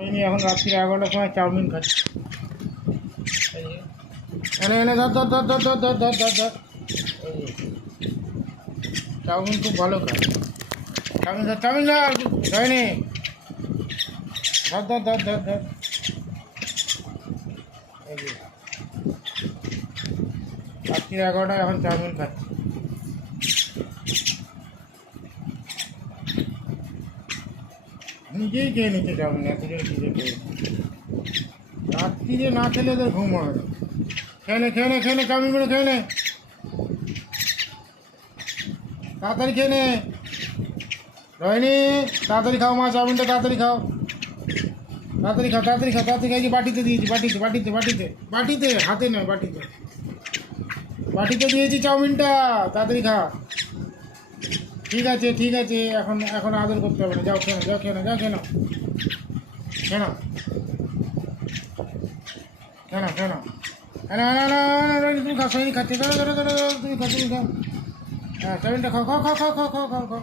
এখন রাত্রি 11টার সময় চাউমিন খাচ্ছি। এনে এনে ধর ধর ধর ধর ধর ধর ধর ধর ধর চাউমিন খুব ভালো খায়। চাউমিন ধর চাউমিন ধর হয়নি ধর ধর ধর ধর ধর রাত্রি 11টায় এখন চাউমিন খাচ্ছি। নিজেই খেয়ে নিচ্ছে চাউমিন, এত জোর খিদে পেয়েছে। রাত্রিরে না খেলে এদের ঘুম হবে না। খেয়ে নে খেয়ে নে খেয়ে নে চাউমিনগুলো খেয়ে নে, তাড়াতাড়ি খেয়ে নে রয়নি, তাড়াতাড়ি খাও মা, চাউমিনটা তাড়াতাড়ি খাও, তাড়াতাড়ি খাও তাড়াতাড়ি খাও তাড়াতাড়ি খাই। বাটিতে দিয়েছি, বাটিতে বাটিতে বাটিতে বাটিতে, হাতে নয় বাটিতে, বাটিতে দিয়েছি চাউমিনটা, তাড়াতাড়ি খা। ঠিক আছে ঠিক আছে, এখন এখন আদর করতে হবে না, যাও খেয়ে নাও, যাও খেয়ে নাও, যাও খেয়ে নাও, খেয়ে নাও খেয়ে নাও খেয়ে নাও। না না না না, তুমি খাও, সৈনিক খাচ্ছে, ধরো ধরো ধরো ধরো, তুমি খাও তুমি খাও। হ্যাঁ চাউমিনটা খাও খাও খাও খাও খাও খাও খাও খাও।